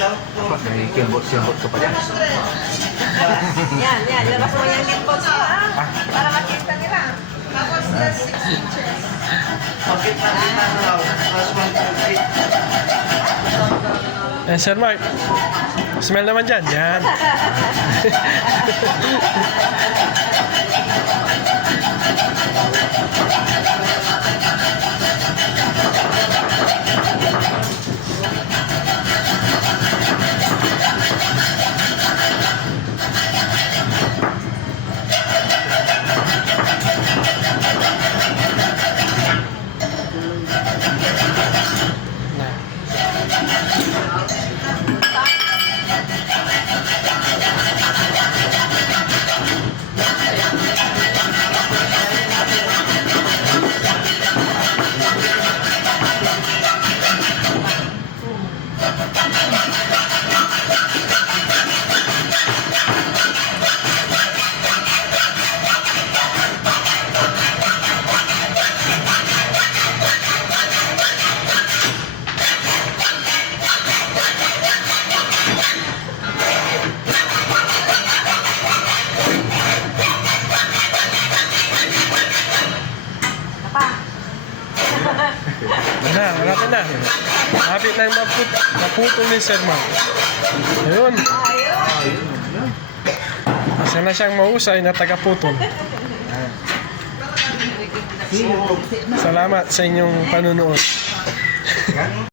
May kimbot-kimbot ka pa dyan. Yan. Labas mo yung nipples mo, ha? Para makita nila. Tapos, 6 inches. Bakit natin na raw? Plus 1.8. Sir Mark. Smell naman dyan. Yan. Malapit na. Malapit na yung maputol ni Sir Mark. Ayun. Isa na siyang mahusay na tagaputol. Salamat sa inyong panunood.